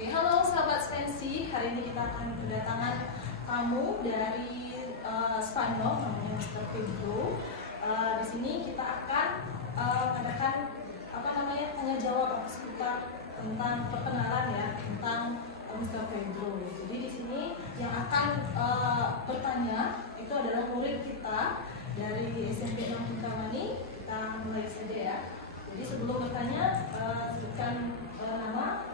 Oke, halo sahabat Spensix. Hari ini kita akan kedatangan tamu dari Spanyol, namanya Mr. Pedro. Di sini kita akan adakan tanya jawab seputar tentang perkenalan ya, tentang Mr. Pedro. Jadi di sini yang akan bertanya itu adalah murid kita dari SMP Kamani. Kita mulai saja ya. Jadi sebelum bertanya sebutkan nama.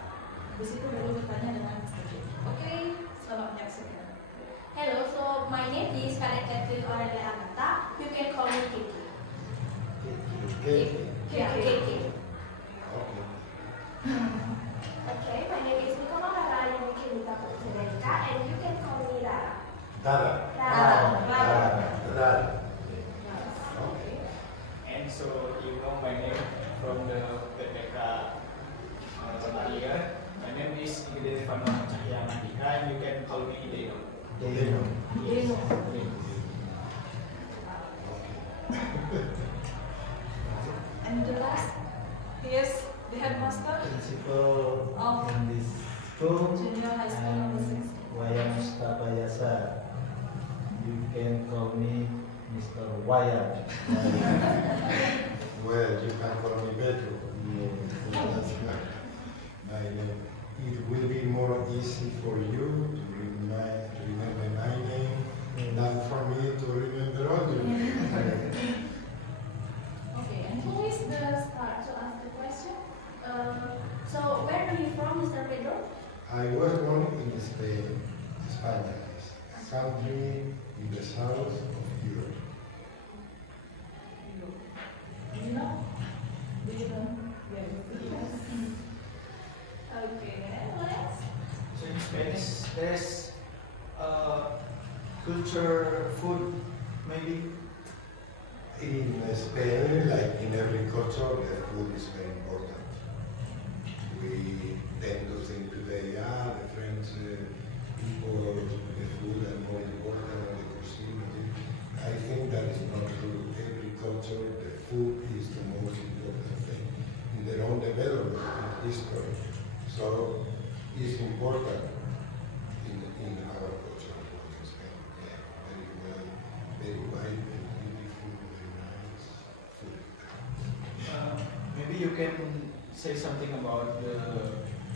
Habis itu baru bertanya dengan sedikit. Oke, selamat menyaksikan. Hello, so my name is Catherine Aurelia Agata. You can call me Kiki. Kiki. Okay, my name is Nika Mahara, and you can look up to Berita, and you can call me Rara. Rara. Okay. And so you know my name from the PPK earlier. My name is Berita, and you can call me Pedro. And the last, he is the headmaster, Principal of in this school, junior high school number 6. Waya Mustafa Yasa. You can call me Mr. Waya. Well, you can call me Pedro. Yes. My name. It will be more easy for you to remember my name than for me to remember all your names. Okay, and who is the start to ask the question? So where are you from, Mr. Pedro? I was born in Spain, España, a country in the south of Europe. Do you know? Very good. Okay, next. So in Spanish, there's culture, food, maybe. In Spain, like in every culture, the food is very important. We tend to think today, the French people, the food are more important than the cuisine. I think that is not true. Every culture, the food is the most important thing in their own development and history. So it's important in our culture in Spain. Yeah, very well, very wide, very beautiful, very nice food. Maybe you can say something about the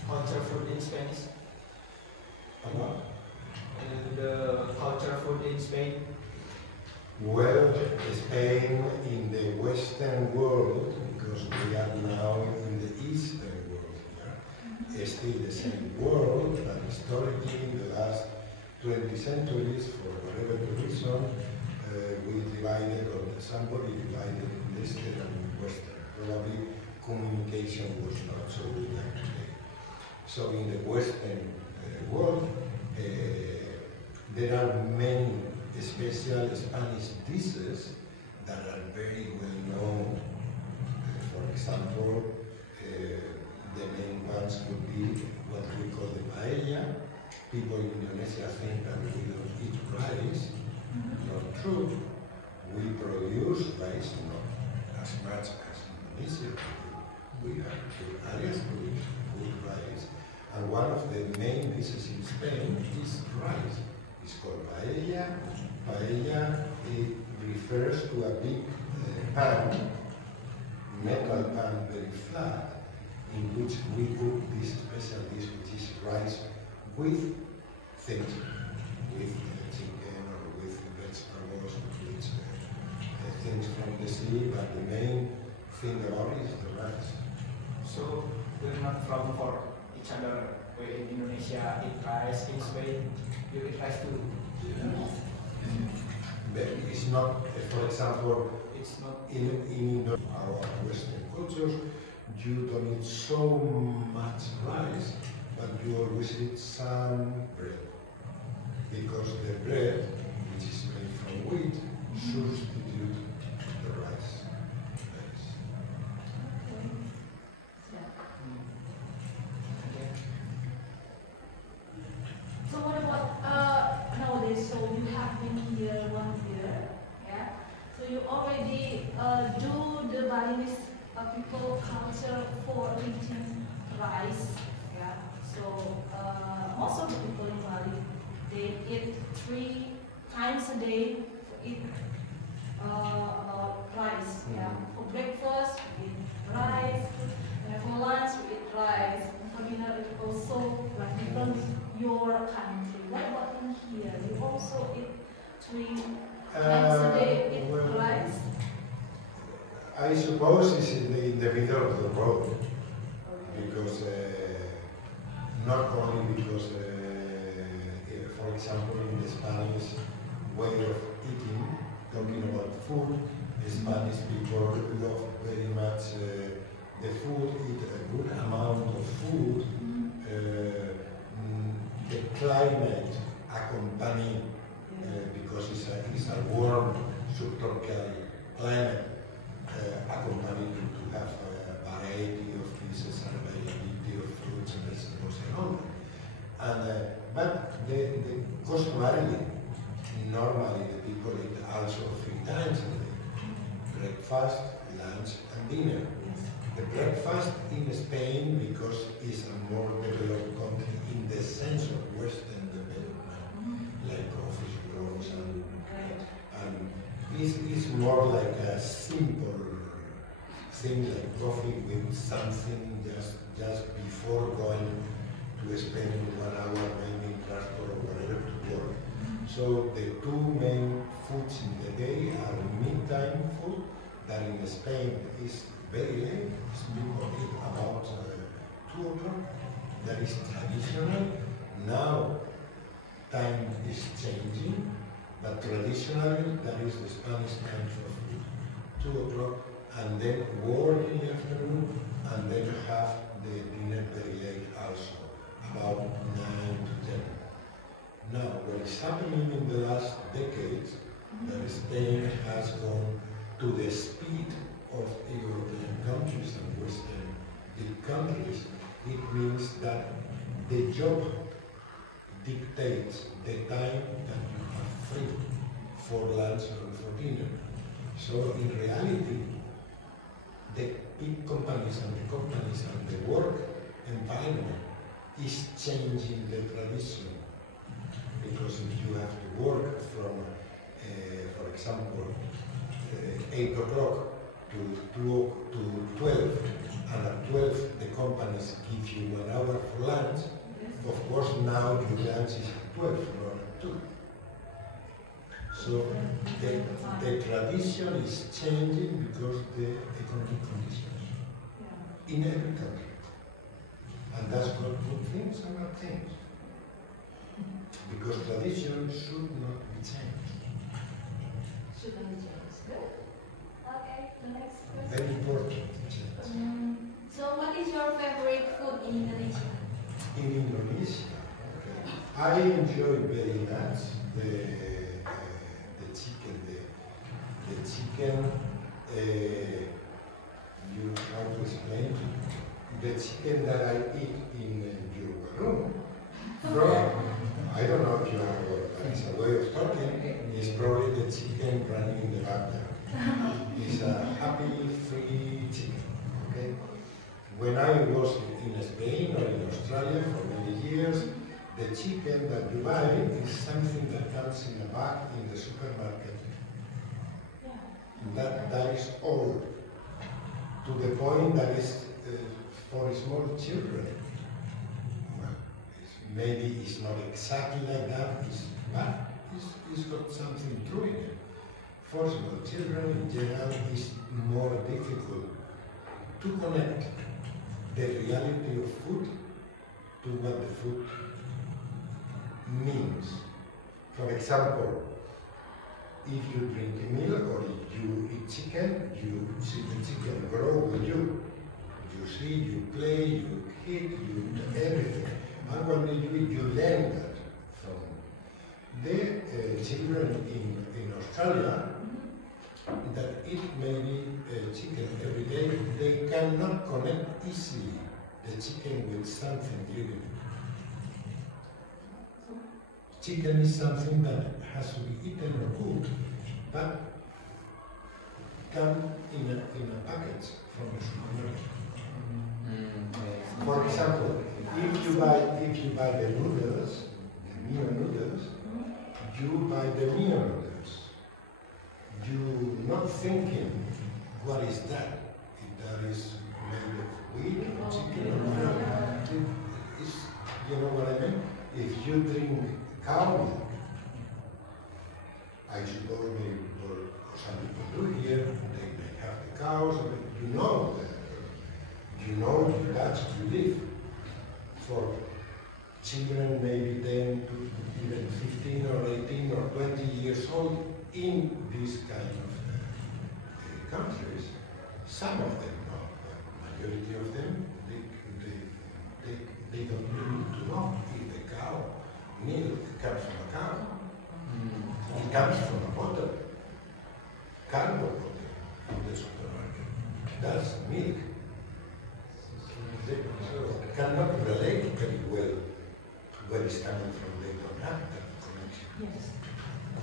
culture food in Spanish. About? The culture food in Spain. Well, Spain in the Western world, because we are now in the Eastern world, it's still the same world, but historically in the last 20 centuries, for whatever reason, we divided, or somebody divided Eastern and Western. Probably communication was not so good like today. So in the Western world, there are many special Spanish dishes that are very well known. For example, the main ones could be what we call the paella. People in Indonesia think that we don't eat rice. Not true. We produce rice, not as much as Indonesia. We have two areas produce good rice. And one of the main dishes in Spain is rice. It's called paella. Paella, it refers to a big pan, metal pan, very flat, in which we cook this special dish, which is rice with things, with chicken or with vegetables, with things from the sea, but the main thing about it is the rice. So we're not from for each other. We in Indonesia eat rice, in Spain you eat rice too. But it's not, for example, It's not in our Western cultures, you don't eat so much rice, but you always eat some bread. Because the bread, which is made from wheat, substitutes the rice. So what about nowadays? So you have been here 1 year, yeah? So you already do the Balinese people culture for eating rice, yeah? So times a day we eat about rice. Yeah. For breakfast we eat rice, and for lunch we eat rice. And for dinner it also like different with your country. What about in here? You also eat 3 times a day eat well, rice. I suppose it's in the middle of the road, because not only because, for example, in the Spanish way of eating, talking about food, the Spanish people love very much the food, eat a good amount of food, the climate accompany, because it's a warm subtropical climate, accompanied to have a variety of pieces and availability of fruits and vegetables and all that. And, but the customary, normally the people eat also 3 times a day: breakfast, lunch and dinner. The breakfast in Spain, because it's a more developed country in the sense of Western development, like office blocks and is more like a simple thing, like coffee with something just before going to spend 1 hour maybe in transport or whatever to work. So the 2 main foods in the day are midtime food, that in Spain is very late. People eat about 2 o'clock. That is traditional. Now time is changing. But traditionally, that is the Spanish time for food. 2 o'clock, and then work in the afternoon, and then have the dinner very late also, about 9 to 10. Now, what is happening in the last decades, that Spain has gone to the speed of European countries and Western big countries. It means that the job dictates the time that you have free for lunch or for dinner. So in reality, the big companies and the work environment is changing the tradition. Because if you have to work from, for example, 8 o'clock to 12, and at 12 the companies give you 1 hour for lunch, of course now your lunch is at 12, not at 2. So the tradition is changing because the economic conditions in every country. And that's got good things and bad things. Because tradition should not be changed. Shouldn't be changed. Good. Okay, the next question. Very important to change. So what is your favorite food in Indonesia? In Indonesia, okay. I enjoy very much the chicken. The chicken, you how to explain to you? The chicken that I eat in your room. I don't know if you have it's a way of talking. It's probably the chicken running in the backyard. It's a happy, free chicken. Okay. When I was in Spain or in Australia for many years, the chicken that you buy is something that comes in a bag in the supermarket. That is all. To the point that is for small children. Well, maybe it's not exactly like that, but it's got something true in it. For small children in general, it's more difficult to connect the reality of food to what the food means. For example, if you drink milk or if you eat chicken, you see the chicken grow with you. You see, you play, you hit, you do everything. And when you eat, you learn that from the children in Australia that eat maybe chicken every day. They cannot connect easily the chicken with something living. Chicken is something that has to be eaten or cooked, but come in a package from the supermarket. For example, if you buy the noodles, the meal noodles, you buy the meal noodles. You not thinking, what is that? If that is made of wheat or chicken or milk. You know what I mean? If you drink cow milk, I suppose maybe some people do here, they have the cows, you know that's to live. For children maybe 10 to even 15 or 18 or 20 years old in these kind of countries, some of them, no, the majority of them, they don't need to know if the cow milk comes from a cow. It comes from a bottle, cardboard bottle from the supermarket. That's milk. They cannot relate very well where it's coming from. They don't have that connection. Yes.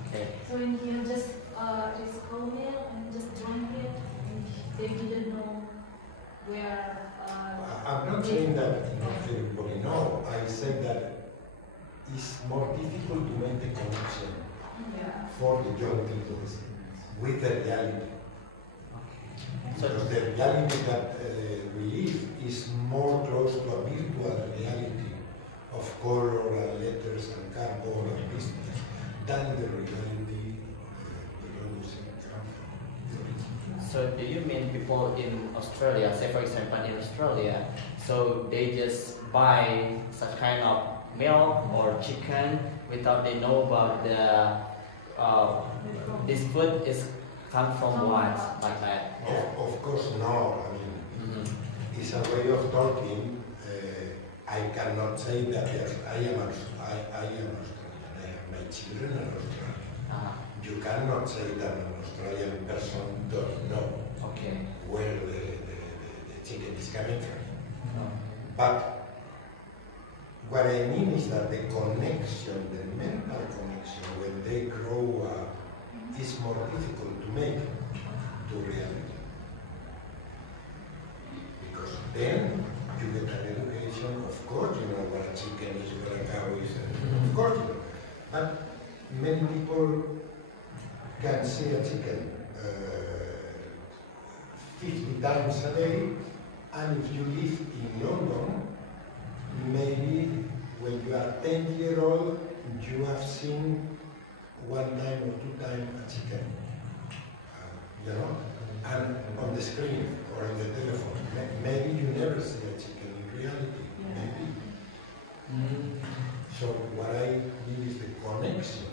Okay. So in here, just it's cold milk and just drink it, and they didn't know where. I'm not saying that not everybody know. I said that it's more difficult to make the connection for the young people with the reality. So Because the reality that we live is more close to a virtual reality of color and letters and cardboard and business than the reality where we come from. So do you mean people in Australia, say for example in Australia, so they just buy such kind of milk or chicken without they know about the this food is come from what, like that? Of course, no. I mean, it's a way of talking. I cannot say that yes, I am Australian. I have my children are Australian. You cannot say that an Australian person doesn't know where the chicken is coming from. But what I mean is that the connection, the mental connection, when they grow up, is more difficult to make to reality. Because then you get an education, of course you know what a chicken is, what a cow is, of course you know. But many people can see a chicken 50 times a day, and if you live in London, maybe when you are 10-year-old, you have seen 1 time or 2 times a chicken, you know, and on the screen or in the telephone. Maybe you never see a chicken in reality, maybe. So what I mean is the connection.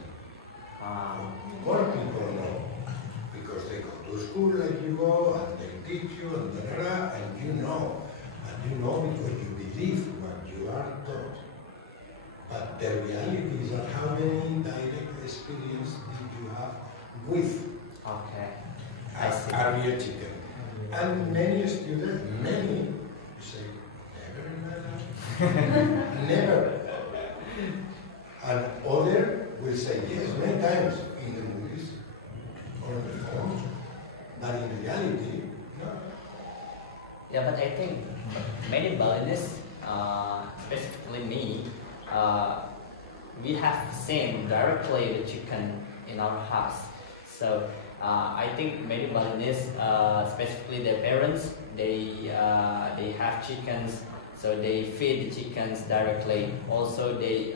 More people know, because they go to school like you go, and they teach you, and you know because you believe what you are taught. But the reality is that how many direct experience did you have with a real chicken? And many students, say, never in my life. Never. And other will say, yes, many times in the movies or in the phones, but in reality, no. Yeah, but I think many Balinese, specifically me, we have seen directly the chicken in our house. So I think many Balinese, specifically their parents, they have chickens, so they feed the chickens directly. Also, the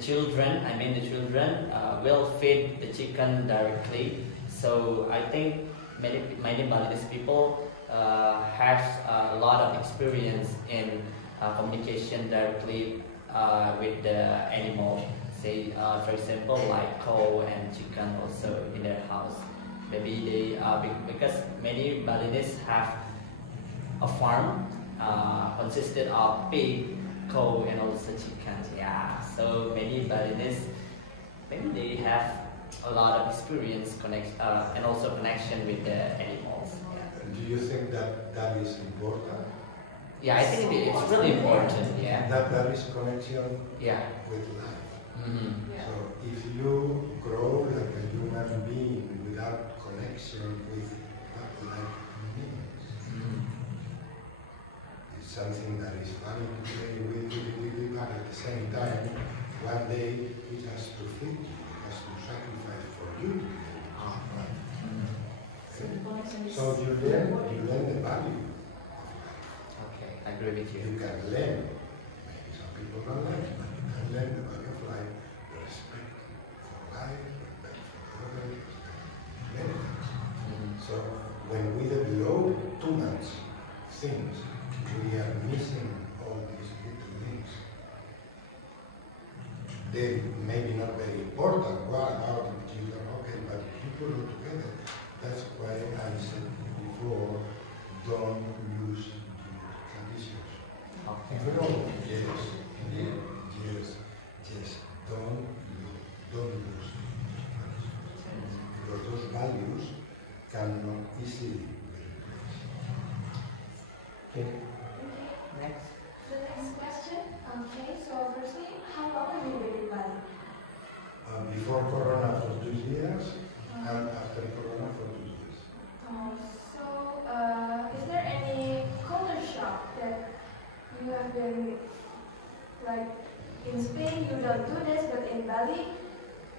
children will feed the chicken directly. So I think many Balinese people have a lot of experience in communication directly with the animal. Say, for example, like cow and chicken also in their house. Maybe they because many Balinese have a farm consisted of pig, cow, and also chickens. Yeah, so many Balinese maybe they have a lot of experience and also connection with the animals. And do you think that that is important? Yeah, I think it's really important. Yeah. That is connection with life. So if you grow like a human being without connection with what life means, it's something that is funny to play with, but at the same time, one day it has to fit you, it has to sacrifice for you to be able to survive. So the connection is So you learn the value. Okay, I agree with you. You can learn. Maybe some people don't learn, but you can learn the value of life, the respect for life, respect for others, many things. So when we develop too much things, we are missing all these little things. They may be not very important. What about the children? Okay, but if you put them together, that's why I said before, don't lose your traditions. Okay. No, yes, don't lose because those values cannot easily be replaced. Okay. Next. The next question. Okay, so firstly, how long have you been in Bali? Before Corona for 2 years, and after Corona for 2 years. Is there any culture shock that you have been, like, in Spain you don't do this, but in Bali,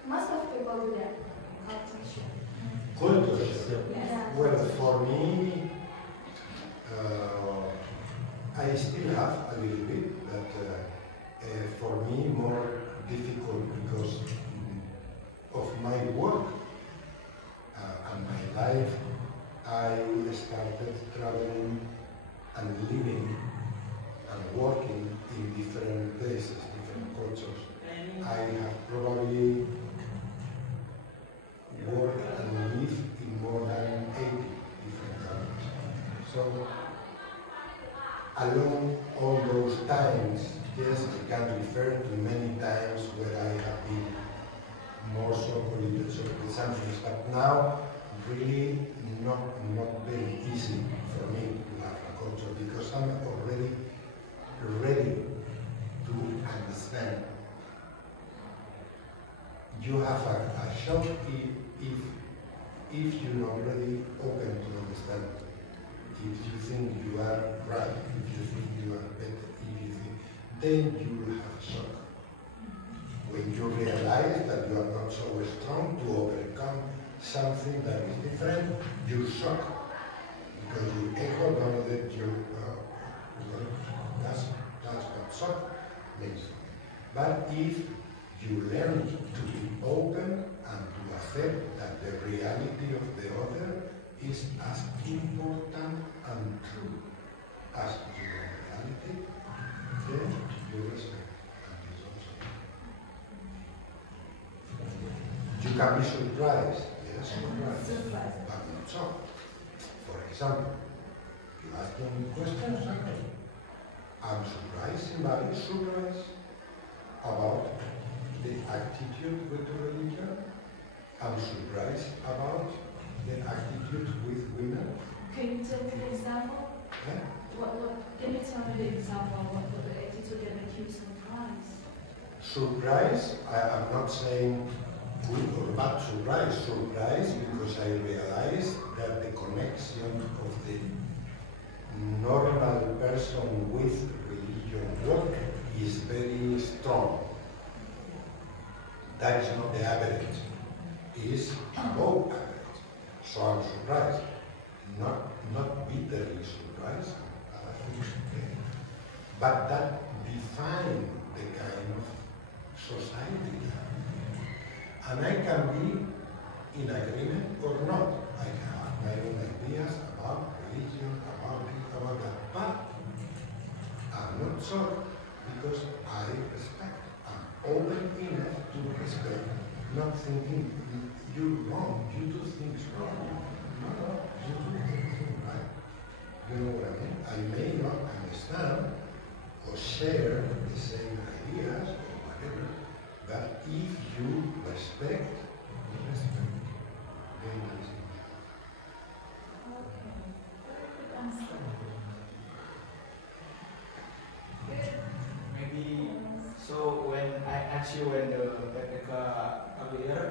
most of people do that? Culture shock. Culture shock. Yeah. Well, for me, I still have a little bit, but for me more difficult because of my work and my life. I started traveling and living and working in different places, different cultures. I have probably worked and lived in more than 80 different countries. So, along all those times, yes, I can refer to many times where I have been more so polluted, so with some things, but now really not very easy for me to have a culture because I'm already ready to understand. You have a shock if you're already open to understand. If you think you are right, if you think you are better, if you think, then you will have a shock. When you realize that you are not so strong to overcome something that is different, you shock. Because you echo know that that's what shock means. But if you learn to be open and to accept that the reality of the other is as important and true as your reality, then you respect and this also. You can be surprised, yes, surprised, but not shocked. For example, you ask me questions, I'm surprised, very surprised about the attitude with the religion. I'm surprised about the attitude with women. Can you tell me the example? Yeah? Can you tell me the example of what the attitude that make you surprised? Surprise, I'm not saying good or bad surprise. Surprise because I realized that the connection of the normal person with religion work is very strong. That is not the average. It is above average. So I'm surprised. Not bitterly surprised. But that defines the kind of society. And I can be in agreement or not. I can have my own ideas about religion, about this, about that. But I'm not so because I respect. I'm open enough to respect. Not thinking you're wrong, you do things wrong. No, you do everything right. You know what I mean? I may not understand or share the same ideas or whatever, but if you respect, then that's it. Maybe so when I ask you when the Petra earlier,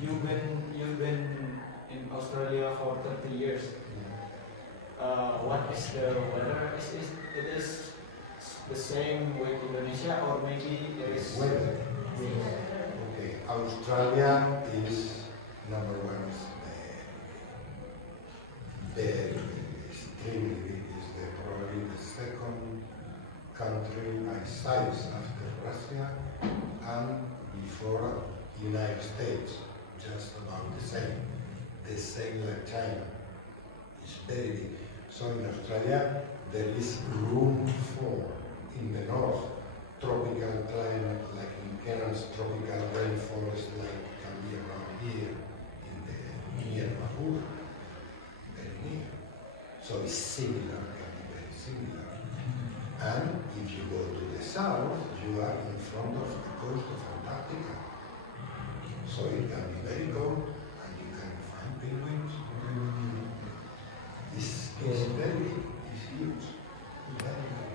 you've been in Australia for 30 years. What is is the weather? It is the same with Indonesia, or maybe there is Weather. Okay, Australia is number one. Very extremely is probably the second country by size after Russia and before United States, just about the same like China. It's very big. So in Australia there is room for, in the north, tropical climate like in Cairns, tropical rainforest like can be around here in the near Bahura, very near. So it's similar, can be very similar. And if you go to the south, you are in front of the coast of Antarctica. So it can be very cold and you can find penguins. It's very big, it's huge. Very big.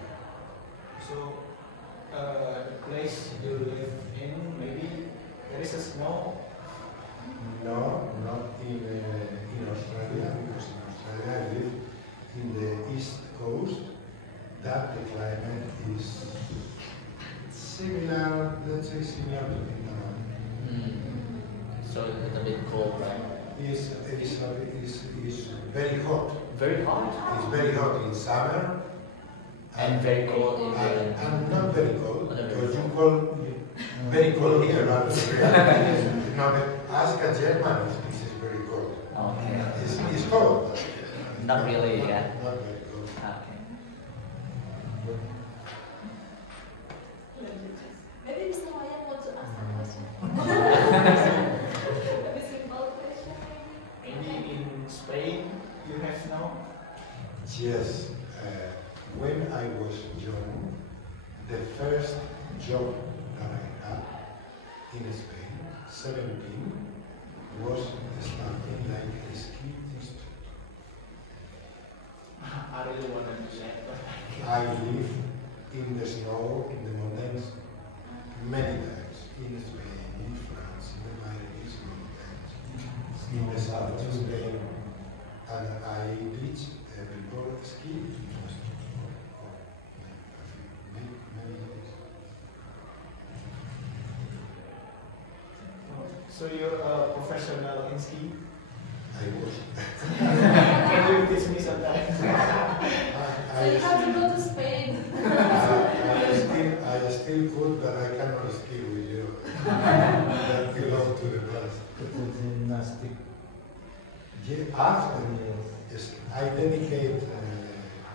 so the place you live in, maybe there is a snow. No, not in Australia, because in Australia I live in the east coast, that the climate is similar, let's say similar to Vietnam. So it's a bit cold, right? It's very hot. Very hot. It's very hot in summer. And very cold in the... and not very cold, Not very because you cold. call very cold here, but no, but ask a German if this is very cold. Okay. It's cold. Not really, yeah. Not very cold. Okay. Maybe Mr. Wayan wants to ask a question. A simple question, maybe. Maybe in Spain you have snow. Yes. When I was young, the first job that I had in Spain, 17, was starting like a ski instructor. I really want to do that, but I lived in the snow, in the mountains, many times. In Spain, in France, in the Pyrenees, many times. In the south of Spain. And I teach people ski instructor for many years. so you're a professional in ski. I was. Can you teach me sometime? So you have to go to Spain. I still could, but I cannot ski with you. That belongs to the past. It's a gymnastic. Yeah, after yes, I dedicate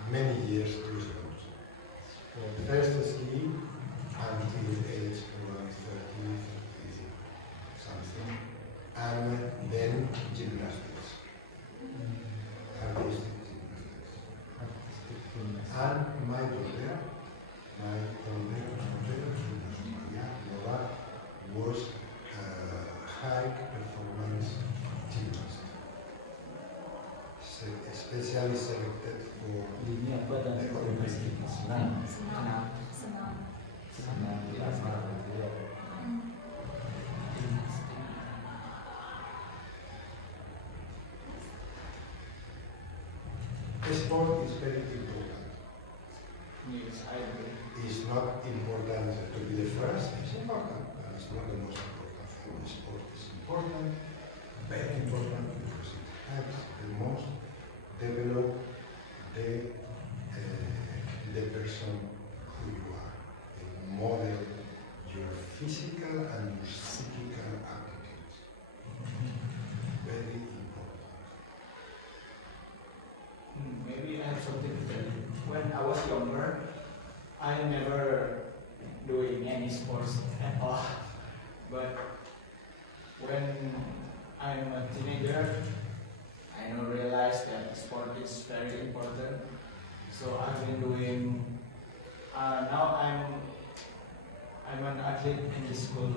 many years to sports. First ski until age around 30, 30 something, and then gymnastics. Artistic gymnastics. And my daughter, Maria Nova, was high performance gymnast. Especially selected for Ini apa dan gimnastik senam. Senang. Senang. Senam di asrama dia. sport is very important. Yes, I agree. It's not important to be the first, it's important, but it's not the most important thing. The sport is important, very important, because it helps the most develop the person who you are. It model your physical and your psychical aptitudes. Very important. Maybe I have something to tell you. When I was younger, I never doing any sports at all. But when I'm a teenager, I now realize that sport is very important. So I've been doing. Now I'm an athlete in the school.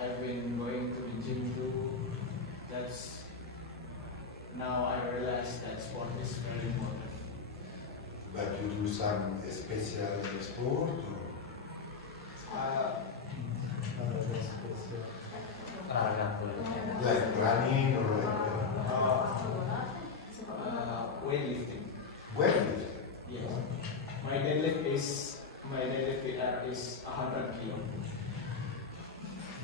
I've been going to the gym too. That's now I realize that sport is very important. But you do some special sport or? Olahraga boleh. Like running or like weightlifting. Weightlifting? Yes. My deadlift PR is 100 kilo.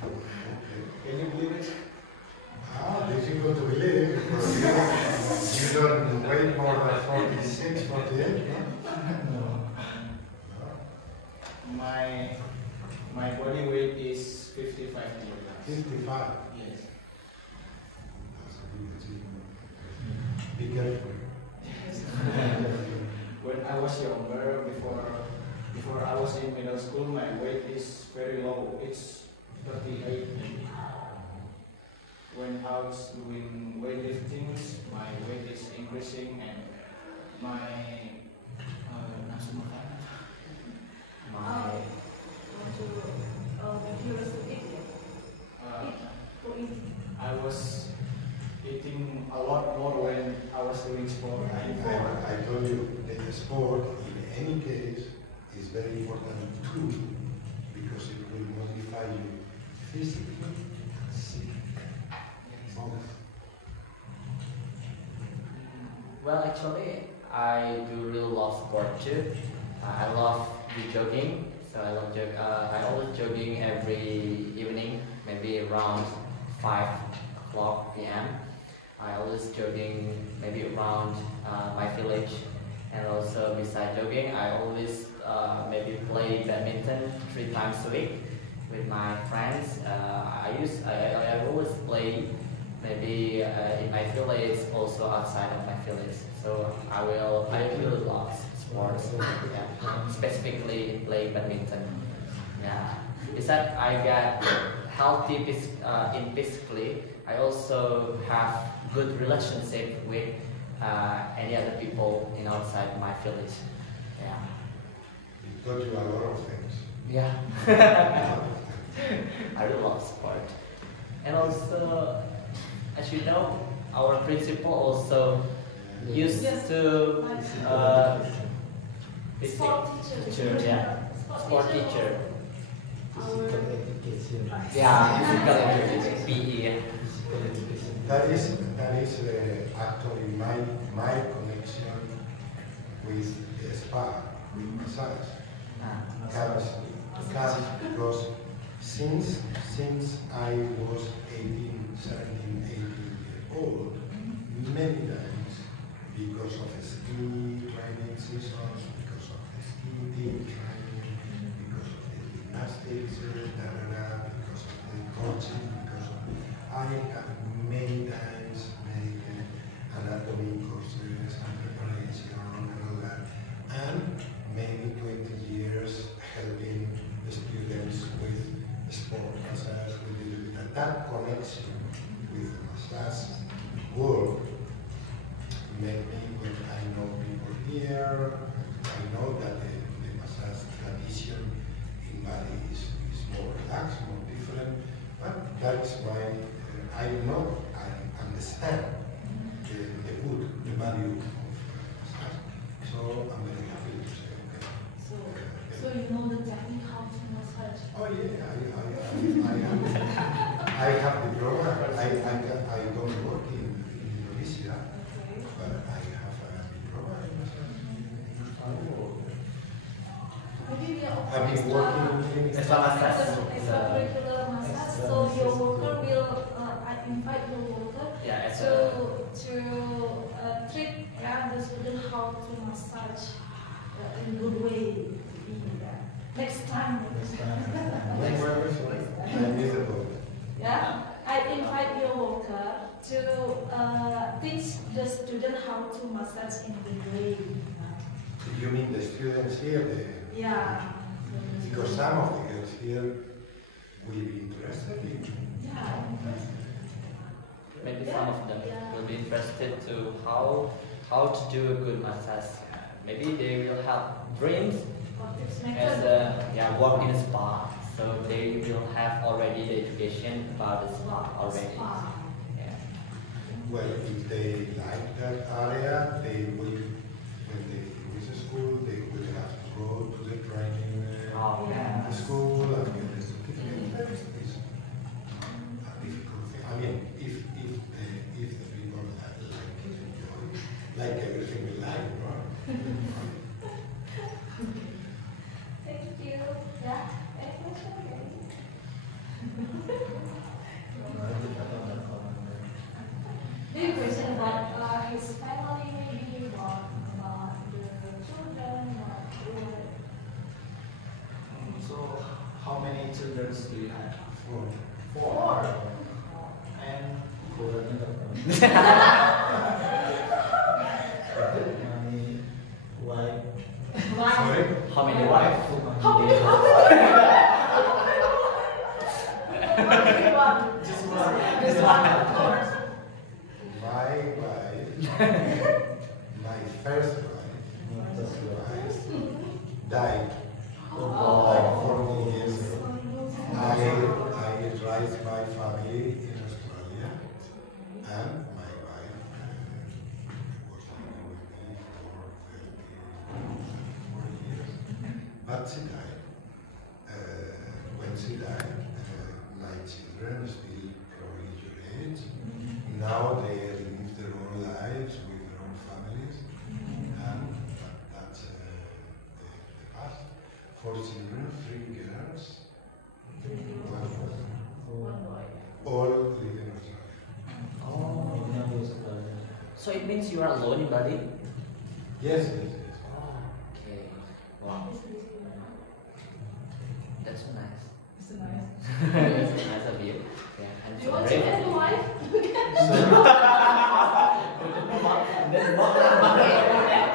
Okay. Can you believe it? Difficult to believe because you don't weigh more than 46, 48, no? My body weight is 55 kilograms. 55. Yes. That's a good achievement. Be careful. When I was younger, before I was in middle school, my weight is very low. It's 38 maybe. When I was doing weightlifting, my weight is increasing and my nafsu makan. My I was eating a lot more when I was doing sport. I told you that the sport, in any case, is very important too, because it will modify you physically and psychically. Both. Well, actually, I do really love sport too. I love the jogging, so I love I always jogging every evening, maybe around 5 o'clock p.m. I always jogging maybe around my village, and also beside jogging, I always maybe play badminton 3 times a week with my friends. I always play maybe in my village, also outside of my village. So I really love sports. Yeah. Specifically play badminton. Yeah. Besides, I got healthy in physically. I also have good relationship with any other people in outside my village. Yeah. It taught you a lot of things. Yeah. I really love sport. And also, as you know, our principal also used to Sport teacher. yeah, sport teacher. Physical education. Yeah, physical education, PE. Yeah. That is actually my connection with the spa, with massage. Comes because since I was 17, 18 years old, many times because of the ski training seasons, because of the ski team training, because of the gymnastics, because of the coaching, I have many times made anatomy courses and preparation and all that, and maybe 20 years helping the students with sport massage, with that connection with the massage world made me, when I know people here, I know that the massage tradition in Bali is more relaxed, more different, but that's why I know, I understand the value of massage. So I'm very happy to say, okay. So you know the technique how to massage. Oh yeah, I have the program. I don't work in Indonesia, Okay. but I have a diploma in massage. Maybe we are I've been working in Extra massage. extracurricular massage. So your worker will, I invite your worker Yeah, as to treat the student how to massage in a good way. Next time. Yeah, I invite your worker to teach the student how to massage in a good way. You mean the students here? Yeah. Because some of the girls here will be interested in. Yeah. Maybe some of them will be interested to how to do a good massage. Maybe they will have dreams as work in a spa, so they will have already the education about the spa already. Yeah. Well, if they like that area, they will, when they finish school, they will have to go to the training Yeah. school and get the certificate. It's a difficult thing. I mean, if the people that like it, enjoy, like everything Thank you. Yeah. Any question? Do you question about his family, maybe about the children, or So, how many children do you have? 4. Four. And My wife. Sorry? How many wives? how many? just one. Just one, of course. My wife, my first wife, died like 40 years ago. I raised my family in Australia, and my wife was living with me for 34 years. But she died. When she died, my children still probably your age. Now they live their own lives with their own families, and that's the past. 4 children, 3 girls, 1 boy. One boy. All live in Australia. Oh. So it means you are alone in Bali? Yes, yes, yes. Okay. Wow. That's so nice. It's nice. That's nice of you. Yeah. And Do you so want to brave. add a wife?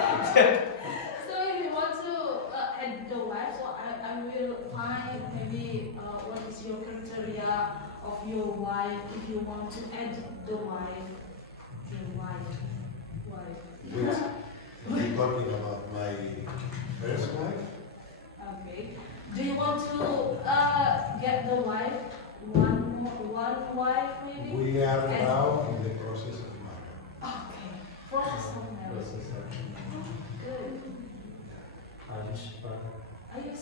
So if you want to add the wife, so I will find maybe what is your criteria of your wife if you want to add the wife. Your wife. Which, we're talking about my first wife. Okay. Do you want to get the wife? One wife maybe? We are And- now in the process of marriage. Okay. Process of marriage. Good. Are you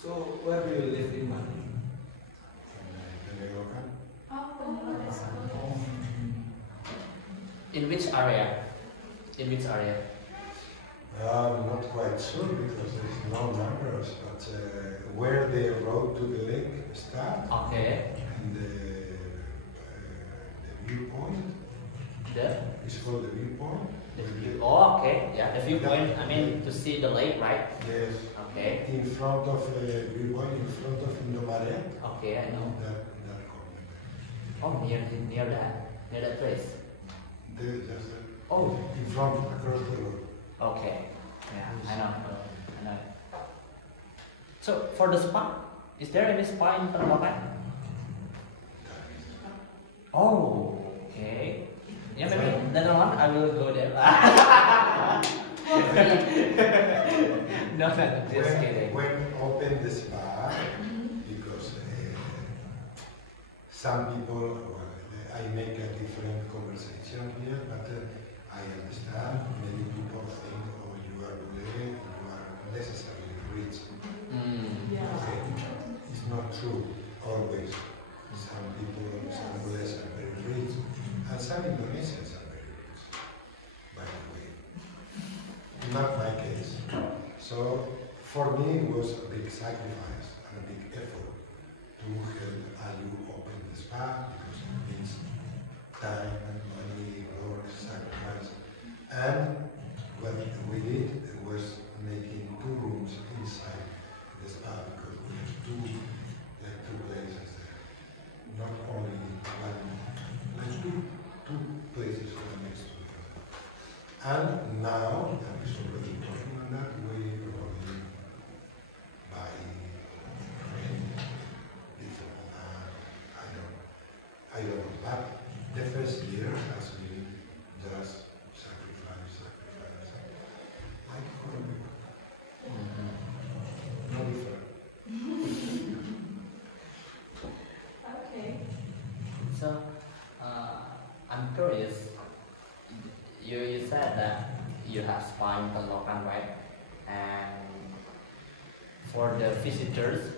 So, where do you live in Bali? Oh, that's good. In which area? In which area? I'm not quite sure because there's no numbers, but where the road to the lake starts Okay. and the viewpoint, The it's called the viewpoint. view. Oh, okay. Yeah, the viewpoint. I mean, to see the lake, right? Yes. Okay. In front of the viewpoint, in front of Indomaria, Okay, I know. that corner. Oh, near that place. There, just Oh. in front, across the road. Okay. Yeah, I know. So for the spa, is there any spa in Penanggalan? Oh, okay. Yeah, maybe later on I will go there. No, just kidding. When open the spa, because some people, well, I make a different conversation here, but I understand many people think, oh, you are good, you are necessarily rich. Yeah. Okay. It's not true, always. Some people, some Malays are very rich, and some Indonesians are very rich, by the way. Not my case. So, for me, it was a big sacrifice and a big effort to help you open the spa, because it means time and money, work, sacrifice. And what we did was making 2 rooms inside the spa, because we have two places there. Not only one, like two places that are next to each other. And now that is already working on that, we only buy different, I don't know, but the first year has been just sacrifice. Like for everyone. No different. Okay. So I'm curious. You said that you have spa in Penanggalan, right? And for the visitors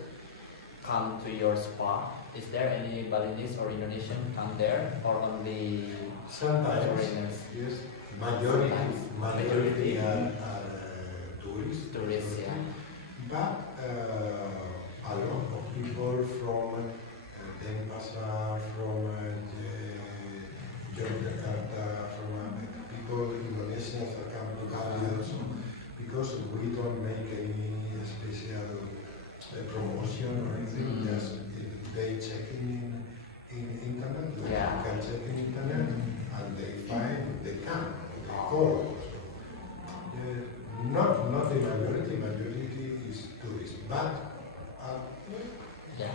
come to your spa, is there any Balinese or Indonesian come there, or only Sometimes, foreigners. yes, majority Majority. are tourists. Tourists, yeah. But a lot of people from Denpasar, from Yogyakarta, from people Indonesians that come to Bali also, because we don't make any special promotion or anything. Just they check in internet, like Yeah. you can check in internet, and they find they come, they call. Not the majority is tourists, but Yeah.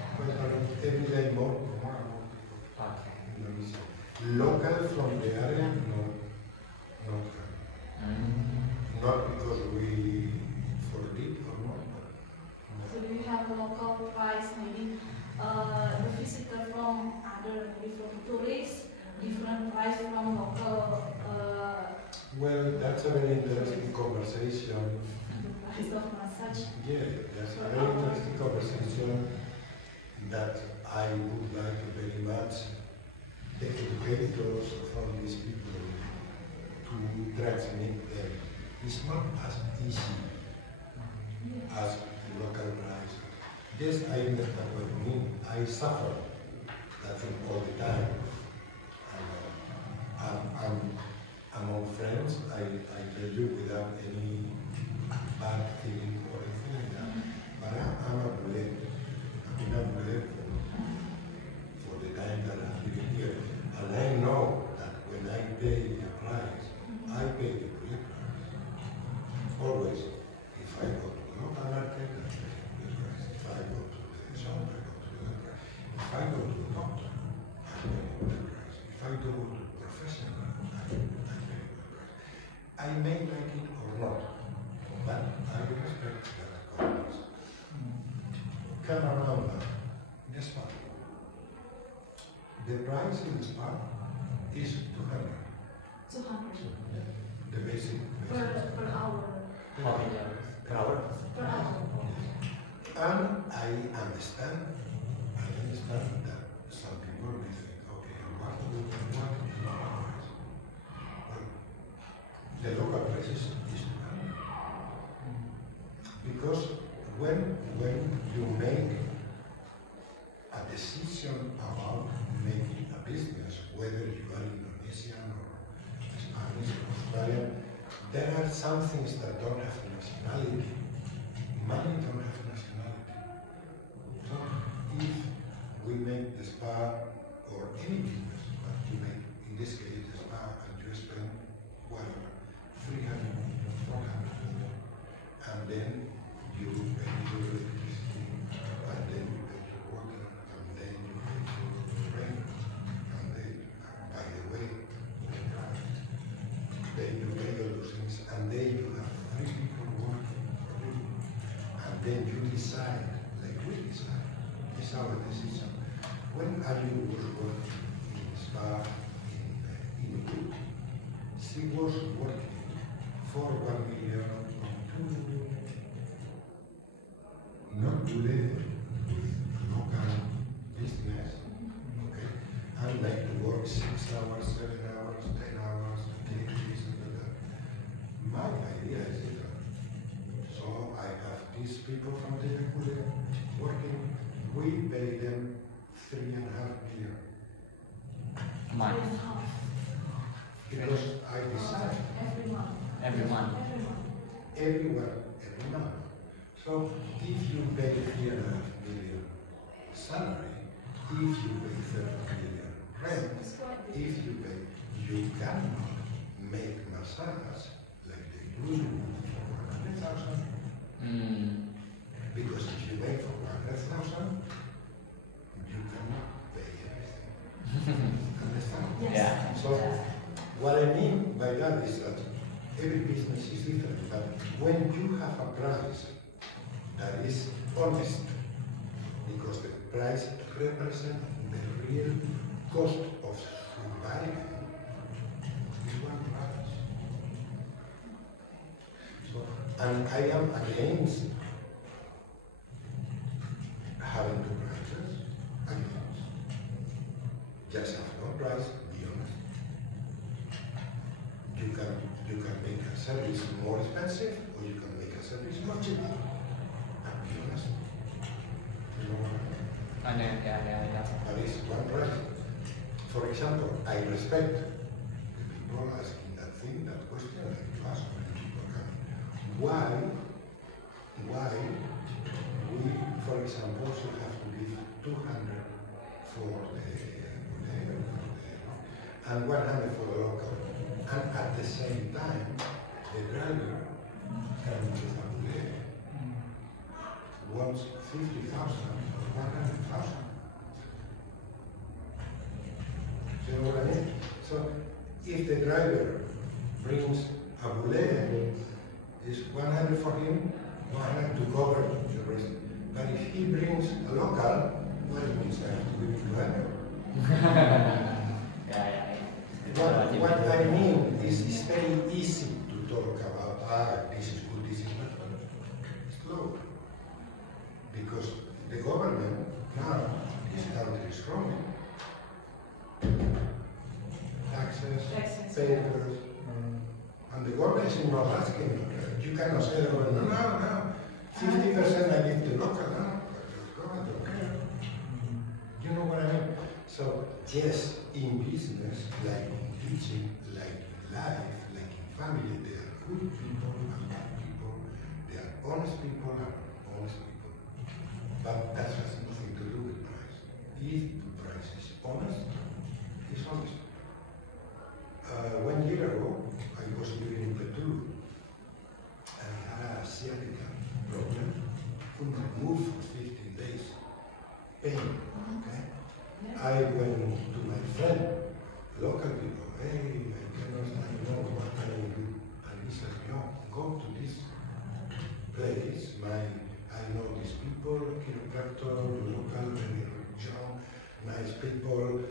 every day more and more people. Okay. Indonesian. Local from the area, not not because we forbid or not. So do you have a local price, maybe the visitor from other, maybe from tourists, different price from local, Well, that's a very interesting conversation. the price of massage? Yeah, that's a very interesting conversation that I would like to very much the educators from these people to transmit them. It's not as easy as local price. Yes, I understand what you mean. I suffer that thing all the time. And among friends, I tell you without any bad feeling or anything like that. But I'm a blame. I'm a blame for the time that I'm living here. And I know that when I pay the price, I pay the real price. Always. If I go to the local market, I pay the real price. If I go to the shop, I go to the real price. If I go to the doctor, I pay the real price. If I go to the professional, I pay the real price. I may like it or not, but I respect that context. Come around that. The spa. The price in the spa is 200. 200 The basic. per hour. How many hours? Per hour. Per hour. And I understand that some people may think, okay, what is the local price? Well, the local price is 200. Because when you make a decision about making a business, whether you are Indonesian or Spanish or Australian, there are some things that don't have nationality. Money don't have nationality. So if we make the spa or any business, but you make, in this case, the spa, and you spend, whatever, 300 million, 400 million, and then you pay your electricity, and then you pay your water, and then you pay your rent, and then, by the way, the price, then you pay all those things, and then you have 3 people working for you, and then you decide, like we decide, it's our decision. When Ali was working in spa in Europe, she was working for 1 million to not today with local business, okay? I like to work 6 hours, 7 hours, 10 hours, take this and that. My idea is different. So I have these people from the Yakuza working, we pay them 3.5 million. Month. Because I decide Every month. Every month. Every month. every month. So if you pay 3.5 million salary, if you pay 30 million rent, if you pay, you cannot make massage like they do for 100,000. Because if you make for 100,000, you cannot pay everything. Understand? Yes. Yeah. So what I mean by that is that every business is different, but when you have a price that is honest, because the price represents the real cost of surviving, is one price. So, and I am against having two prices, against. Just have one price, be honest. service more expensive, or you can make a service more cheap. And be honest. You know what I mean? I know, yeah. That is one price. For example, I respect the people asking that thing, that question, that you ask when people come. Why we, for example, should have to give 200 for and 100 for the local, and at the same time, the driver can with a bullet wants 50,000 or 100,000. You know what I mean? So if the driver brings a bullet, it's 100 for him, 100 to cover the rest. But if he brings a local, what it means I have to give it to 100. What I mean is it's very easy to talk about, this is good, this is not good. It's low. Because the government now, this country is growing. Taxes, papers, and the government is not asking, you cannot say, no, 50% I give to local, no, the government don't care. You know what I mean? So, yes, in business, like in teaching, like in life, like in family, there are good people and bad people. There are honest people and honest people. But that has nothing to do with price. If the price is honest, it's honest. 1 year ago, I was living in Pedro, and I had a sciatica problem. Could not move for 15 days. Pain, okay? I went to my friend, local people, hey, I cannot know what can I do. And he said, no, go to this place, I know these people, chiropractor, local, very young, nice people,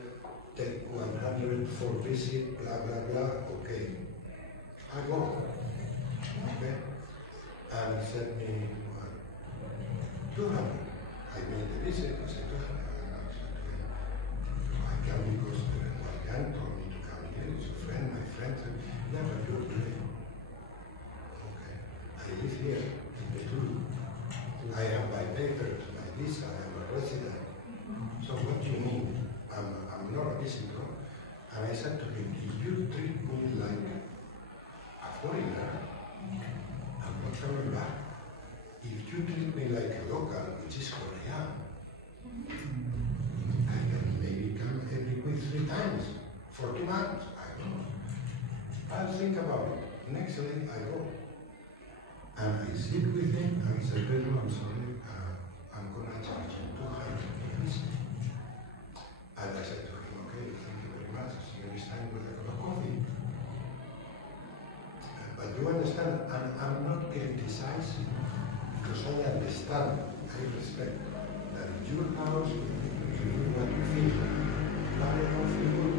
take 100 for visit, blah, blah, blah, okay. I go, okay? And he said me, 200. I made the visit, I said 200. I come because my aunt told me to come here, it's a friend, my friend said, yeah, but you're great. Okay. I live here in Pedro. I have my papers, my visa, I am a resident. So what do you mean? I'm not a visitor. And I said to him, if you treat me like a foreigner, I'm not coming back. If you treat me like a local, which is what I am, I can maybe come every week 3 times for 2 months. I don't know. I'll think about it. Next day I go. And I sit with him and he said, Pedro, I'm sorry, I'm going to charge you 200 for this. And I said to him, okay, thank you very much. See you next time with a cup of coffee. But you understand, I'm not criticizing because I understand, I respect that in your house, you do what you feel. If I don't feel good,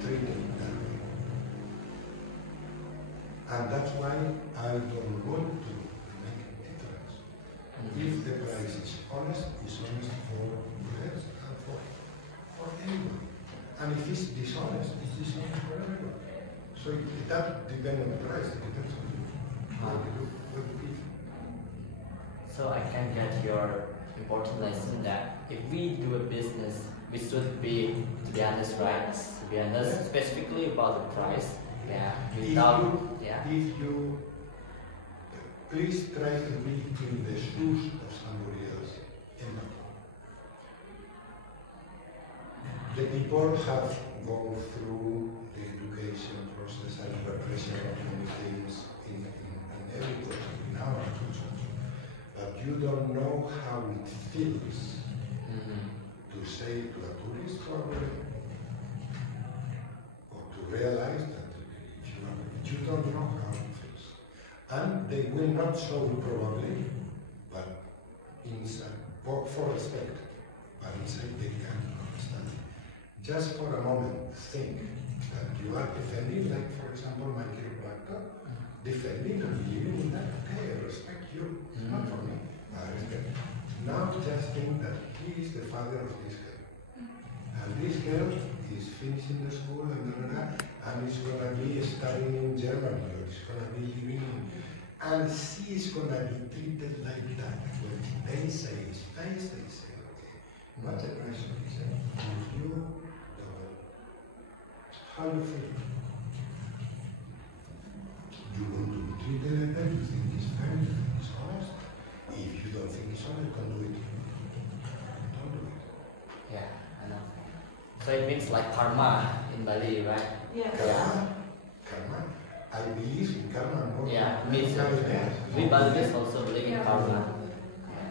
treat it that way. And that's why I don't want to make a difference. If the price is honest for the rest and for everyone. And if it's dishonest for everyone. So that depends on the price, it depends on you. What you give. So I can get your important lesson that if we do a business, we should be, to be honest, right? To be honest, specifically about the price. Yeah. If you please try to be in the shoes of somebody else. The people have gone through the education process and repression of many things in every culture, in our culture. But you don't know how it feels to say to a tourist probably, or to realize that if you don't know how it feels. And they will not show you probably, but inside, for respect, but inside they can understand. Just for a moment, think that you are defending, like for example, my chiropractor, defending and believing in that. Okay, I respect you. It's not for me. I respect. Now just think that he is the father of this girl. And this girl he's finishing the school and he's going to be studying in Germany, or he's going to be living in, and she is going to be treated like that. When they say his face, they say, okay, what a person is it? If you don't, how you feel? You want to be treated like that? You think he's fair, you think he's honest? If you don't think he's honest, don't do it. Don't do it. Yeah, I know. So it means like karma in Bali, right? Yes. Karma. I believe in karma more Yeah, than me too. everything else. We Balinese also believe in Yeah. karma.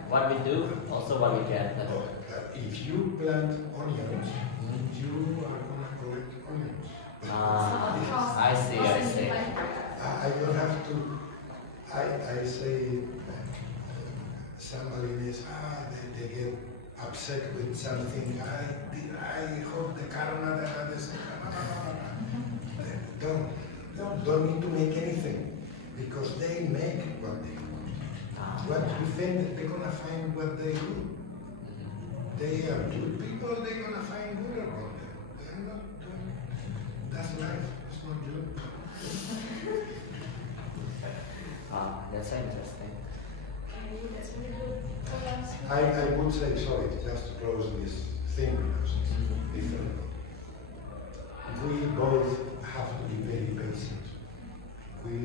What we do, also what we get. If you plant onions, you are going to collect onions. Ah, I see, I see. I don't have to. I say somebody is they get upset with something. I hope the karma that is. Don't need to make anything because they make what they want. What you think they're gonna find what they do. They are good people. They're gonna find good about them. They're not doing. That's life. It's not good. That's so interesting. Okay, that's really good. I would say sorry, just to close this thing because it's different. We both have to be very patient. We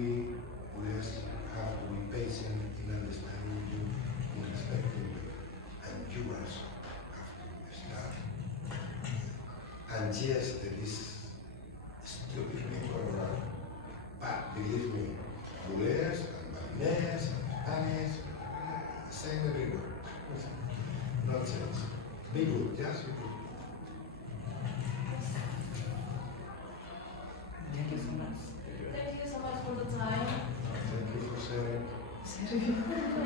just have to be patient in understanding you, in respecting you, and you also have to start. And yes, there is stupid people around, but believe me, Buleas and Balinese and Spanish, same everywhere. Not sense. Be good, just be good. Thank you so much. Thank you so much for the time. Thank you for sharing.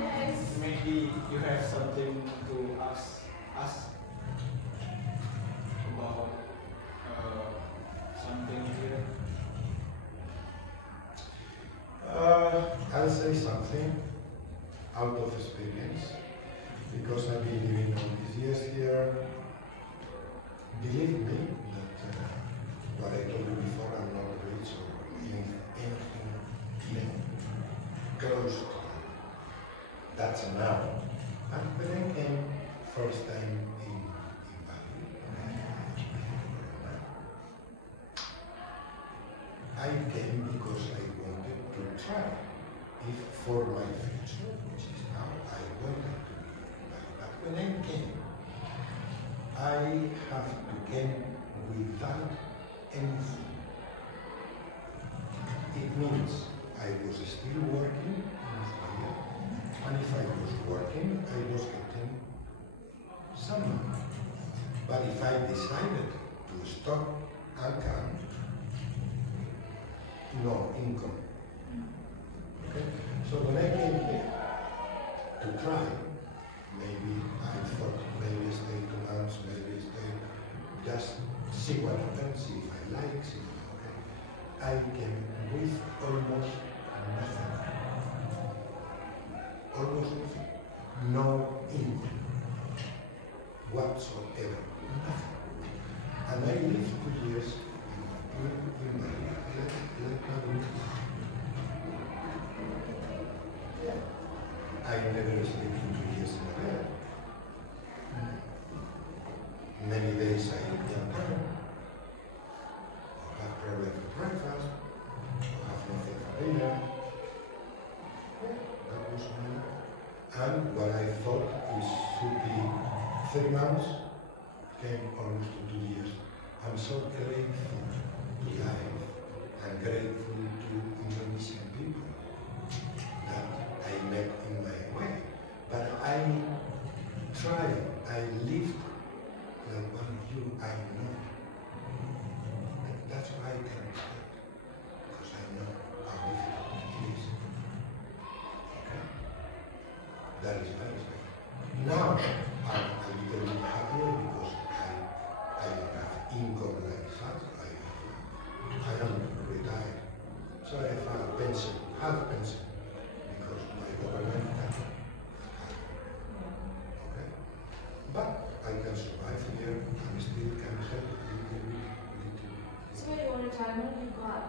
Yes. Maybe you have something to ask us about something here. I'll say something out of experience because I've been living all these years here. Believe me that what I told you before, I'm not rich or anything even close to that. That's now. And when I came first time in Bali, I came because I wanted to try if for my future, which is now, I wanted to be in Bali. But when I came, I have to come without anything. It means I was still working in Australia, and if I was working, I was getting some money. But if I decided to stop and come, no income. Okay? So when I came here to try, maybe I thought maybe stay 2 months, maybe stay, just see what happens, see if I like, see if okay. I came with almost nothing. Almost nothing. No income whatsoever. Nothing. And I lived 2 years in Berita. I never sleep for 2 years in a bed. Many days I eat junk food, or have problem for breakfast, or have nothing for dinner. That was my life. And what I thought is should be 3 months came almost to 2 years. I'm so grateful to life and grateful to Indonesian people that I met in my way. But I tried, I lived like one of you I know. And that's why I can respect, because I know how difficult it is. Okay? That is my respect. Now, I'm a little bit happier because I don't have income like that. I am retired. So I have a pension, half pension, because my government can. Okay? But I can survive here and still can help a little bit retirement, you got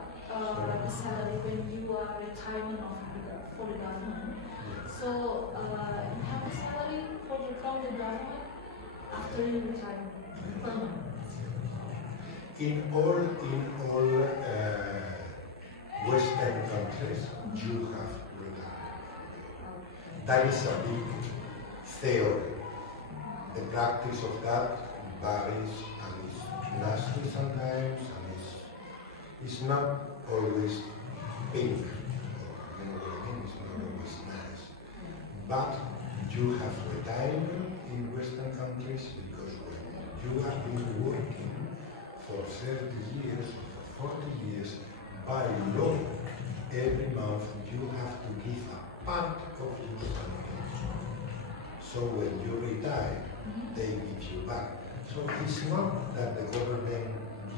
like a salary when you are retirement for the government. So you have a salary from the government after you retire per month. In all Western countries, you have retirement. That is a big theory. The practice of that varies and is nasty sometimes, and it's not always pink. You know what I mean? It's not always nice. But you have retirement in Western countries because when you have been working for 30 years or for 40 years, by law, every month you have to give a part of your salary. So when you retire, they give you back. So it's not that the government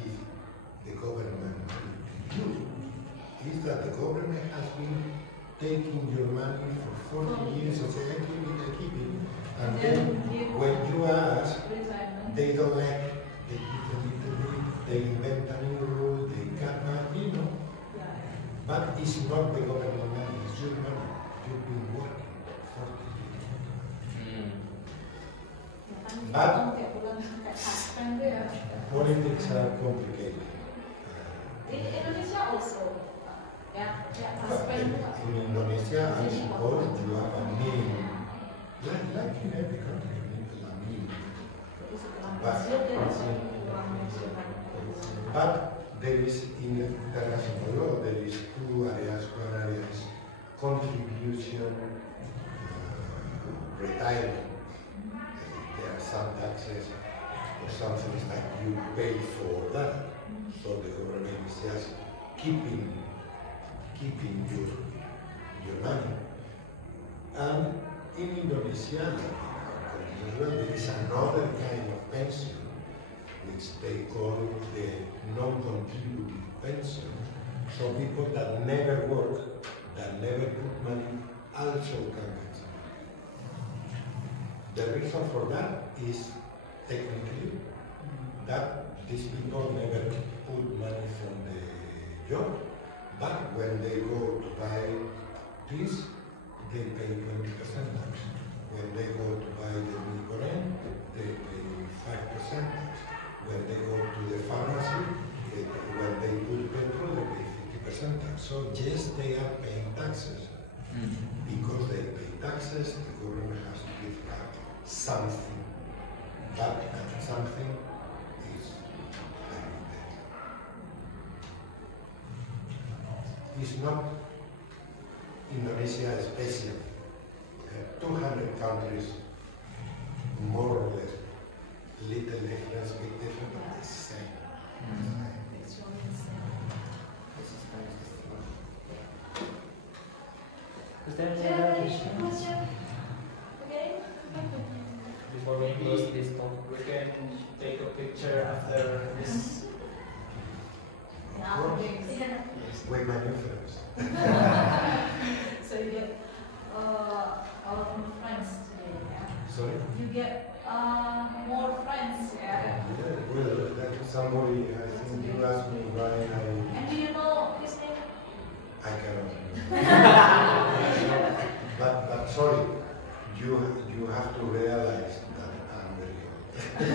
gives the government money to you. It's that the government has been taking your money for 40 years and say, I keep it. And then when you ask, they don't like, they give a little bit, they invent a new rule, they cut money, you know. But it's not the government money, it's your money. You've been working for 40 years. But politics are complicated. In Indonesia also. In Indonesia, I suppose you have a mean, like in every country, you need a mean. But there is, in international law, there is two areas. One area is contribution, retirement. There are some taxes or something like you pay for that. So the government is just keeping your money. And in Indonesia, there is another kind of pension, which they call the non-contributive pension. So people that never work, that never put money, also can get some. The reason for that is technically that these people never put money from the job, but when they go to buy this, they pay 20% tax. When they go to buy the milk, they pay 5% tax. When they go to the pharmacy, when they put petrol, they pay 50% tax. So yes, they are paying taxes. Because they pay taxes, the government has to give back something. But that something is very bad. It's not Indonesia special. 200 countries, more or less, little difference, big difference, but it's the same. Is there any other question? Okay. Before we close this talk. We can take a picture after this. With my new friends. So you get a lot of friends today, yeah? Sorry? You get more friends, yeah? Yeah, well, that somebody, I think you asked me why And do you know his name? I cannot. But sorry, you have to realize that I'm very old.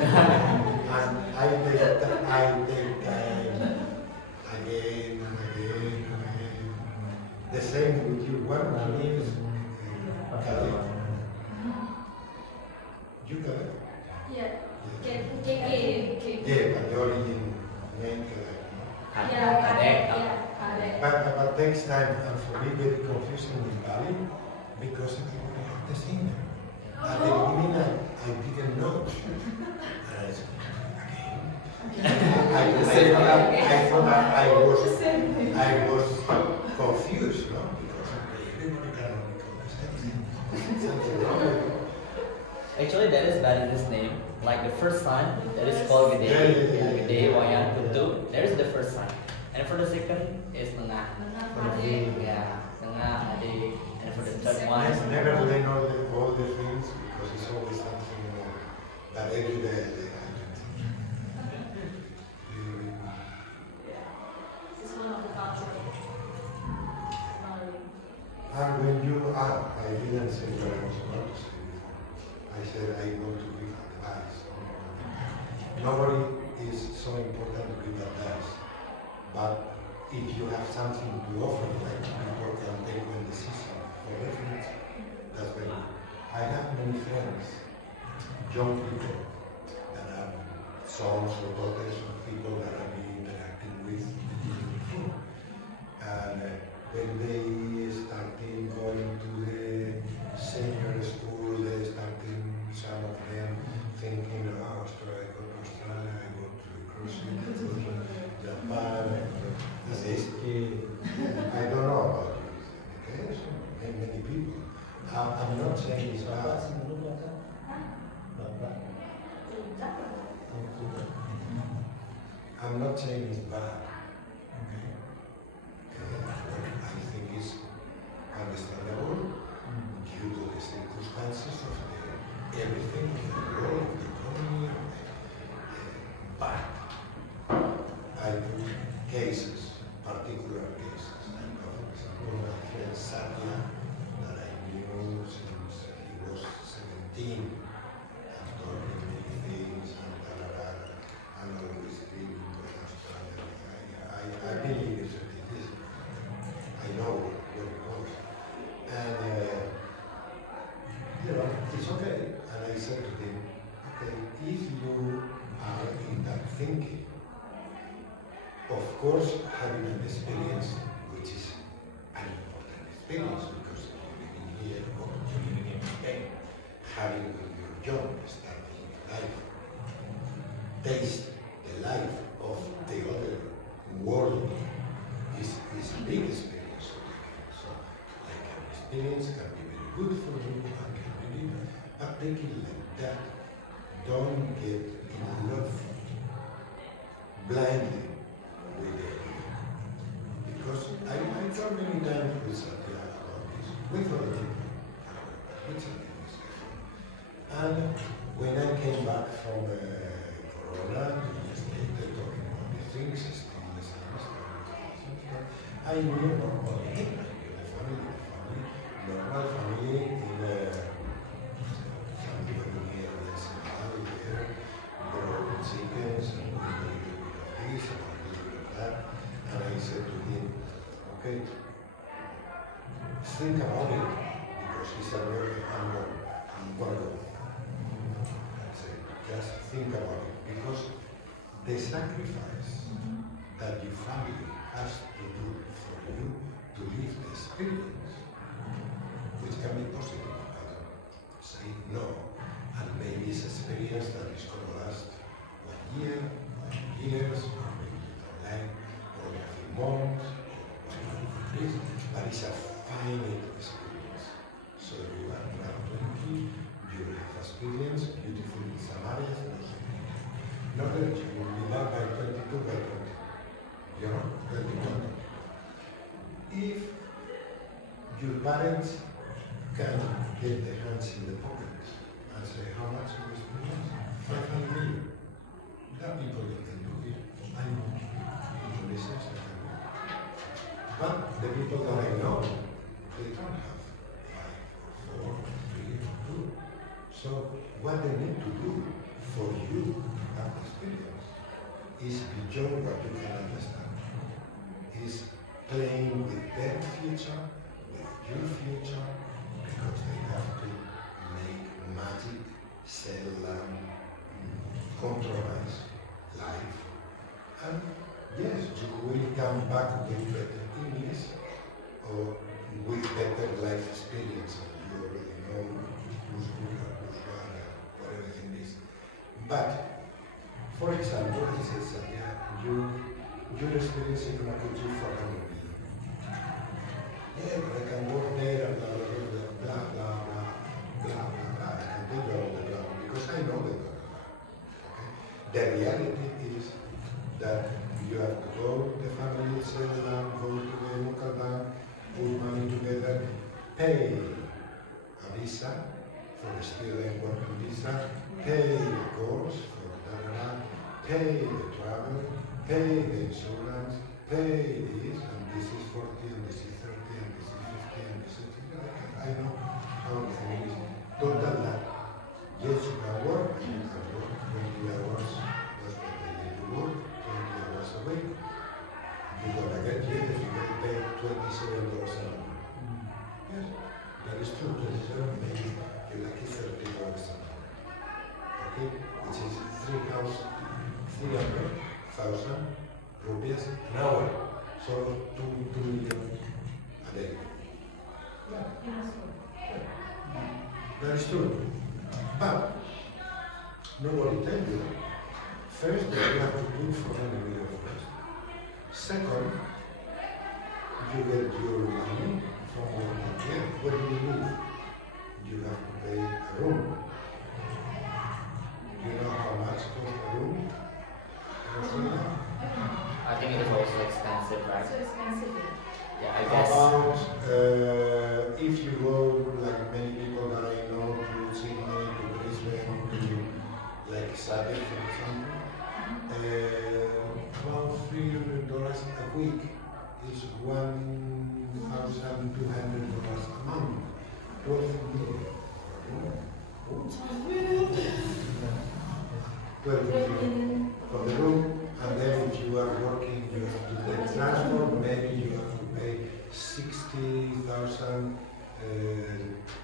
And I take time again and again and again. The same with you. One name is Caleb. You Caleb? Yeah. K. Yeah, but the origin name Caleb. Yeah, Kadek. But takes time, and for me very confusing in Bali because I have the same. At the beginning I didn't know. And I said, I thought I was confused, no? Because everybody can only call the same thing. Something wrong with it. Actually, that is Bali's name. Like the first son, that is called Gede. Gede, Wayan, Putu. That is the first son. And for the second is Nengah. For the yeah, Nengah, Ade. And for the third one, Never do they know all the things because it's always something more. But every day they have it. if you have something to offer, like people can take one decision for reference, that's very good. I have many friends, young people, that are sons or daughters of people that I've been interacting with before. And when they started going to the senior school, they started, some of them thinking, oh, Australia, I go to Australia, I go to cruising, I go to Japan, I don't know about this education, many people. I'm not saying it's bad. I'm not saying it's bad. Okay. I think it's understandable due to the circumstances of everything, of the world, of the economy, but I put cases, particular cases. I know, for example, my friend Satya, that I knew since he was 17, and told me many things, and always been with Australia. I believe it's what it is. I know what it was. And, it's okay. And I said to him, okay, if you are in that thinking, of course, having an experience, which is an important experience, because you're living here or you're living in Spain, having when you're young, starting life, taste the life of the other world is a big experience. So, like an experience can be very good for you, and can really, but take it like that. Don't get in love blindly with it. Because I talked many times with Satya about this, with other people, with Satya discussion. And when I came back from Corona, we started talking about the things, still the same story. I knew about it. I knew the family, normal family in some people here in Senegal, there, growing chickens, and we do a little bit of this, and a little bit of that. And I said to him, okay, think about it, because he said, well, I'm going to go. I said, just think about it, because the sacrifice that your family has to do for you to live the experience, which can be positive, I don't say no, and maybe it's an experience that is going to last 1 year, 2 years, or maybe you don't like, or a few months, or whatever it is, but it's a finite experience. So you are now 20, you have experience, beautiful in some areas, and also not that you will be back by 22, by 20. You know, 21. If your parents can get their hands in the pocket and say, how much you experience? 500 million. There are people that can do it. I know. Indonesians that can do it. But the people that I know, they don't have 5 or 4 or 3 or 2. So what they need to do for you to have experience is beyond what you can understand. Is playing with their future, with your future, because they have to make magic, sell, compromise life. And yes, you will come back with better English or with better life experience. You already know who's good or who's bad, what everything is. But, for example, he says, your experience is going to put you for a movie. Yeah, but I can work there and blah, blah, blah, blah, blah, blah, blah, blah, blah. I can tell you all the blah, because I know the blah, blah, blah. Okay? The reality is that you have to go to the family, settle down, go to the local bank, put money together, pay a visa for the student working visa, pay the course for that, pay the travel, pay the insurance, pay this, and this is 40, and this is 30, and this is 50, and this is 50. I know how the thing is. Total that. Yes, you can work, and you can work 20 hours, that's what they need to work, 20 hours a week. you're gonna get here, you're going to pay $27 an hour. Yes, that is true. 27, maybe you're lucky $30 an hour. Okay, which is 300,000 rupees an hour. So 2 million a day. Yeah. That is true. But nobody tells you. First, you have to put for the middle first. Second, you get your money from working here. What do you live? You have to pay a room. Do you know how much costs a room? I think it is also expensive, right? So expensive. Yeah, I guess. About if you go, like many people that I know, to Sydney, to Brisbane, to like Saturday, for example, about $300 a week is $1,200 a month. 12 million. 12 million for the room, and then if you are working, you have to take transport, maybe you have to pay 60,000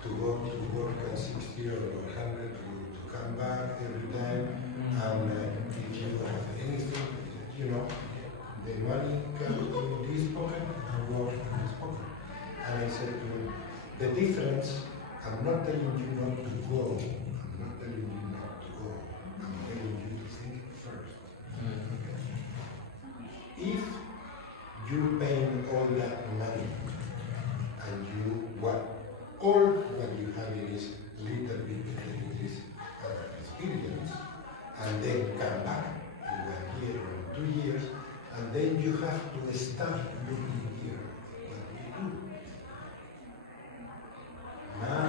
to go to work and 60 or 100 to come back every time. And if you have anything, you know, the money comes in this pocket and goes in this pocket. And I said to him, the difference, I'm not telling you not to go, I'm not telling you not to go, I'm telling you to think first. If you pay all that money and you want all that you have is little bit this experience, and then come back in 1 year or 2 years, and then you have to start looking here what do you do. Now,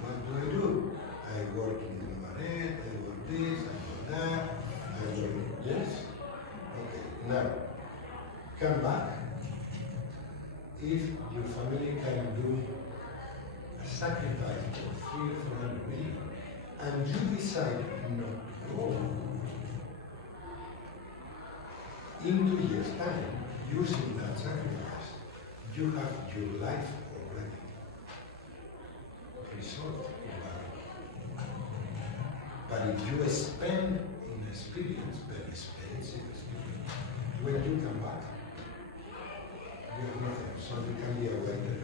what do I do? I work in the market, I work this, I work that, I work yes. Okay, now come back. If your family can do a sacrifice of 300 or 400 million, and you decide not to go, in 2 years' time, using that sacrifice, you have your life already resolved. But if you spend in experience, very expensive experience, when you come back, you have nothing, so you can be a waiter.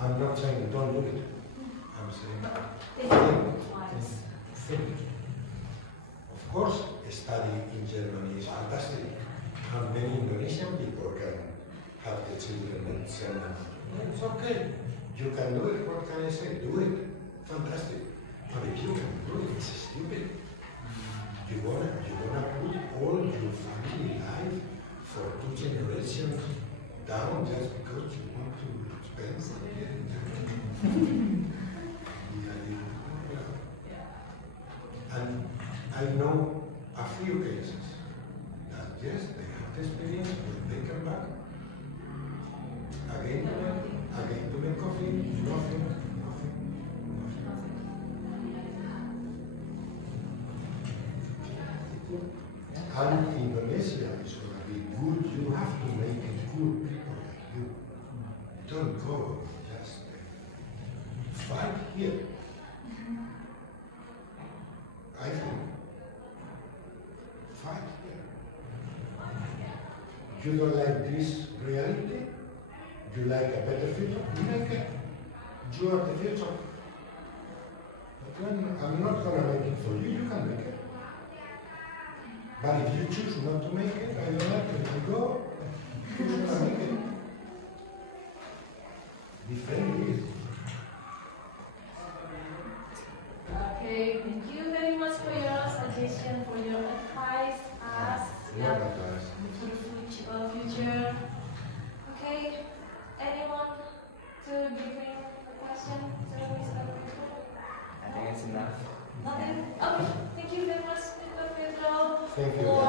I'm not saying don't do it. I'm saying think. Of course, study in Germany is fantastic. And many Indonesian people can have the children and send them. It's okay. You can do it. What can I say? Do it. Fantastic. But if you can do it, it's stupid. You wanna put all your family life for 2 generations down just because you want to spend some years in Germany. And I know a few cases that yes, they have the experience, but they come back again to make coffee, nothing. And Indonesia is going to be good. You have to make it good people like you. Don't go just fight here. I think fight here. You don't like this reality? You like a better future? Make it. You are the future. But then I'm not going to make it for you. You can make it. But if you choose not to make it, I don't like it. You go, who's going to make it? Defend it. Okay, thank you very much for your suggestion, for your advice, us, Your advice. for the future. Okay, anyone to give me a question to Mr. Pedro? I think it's enough. Nothing? Okay, thank you very much, Mr. Pedro, Thank you. for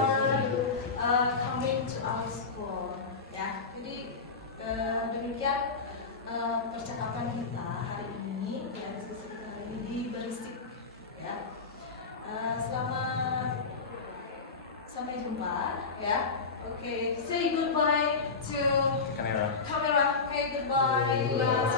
coming to our school. Ya, jadi demikian percakapan kita hari ini, ya, diskusi kita hari ini di Berisik. Ya, selama Okay, say goodbye to Camera. camera. Okay, goodbye.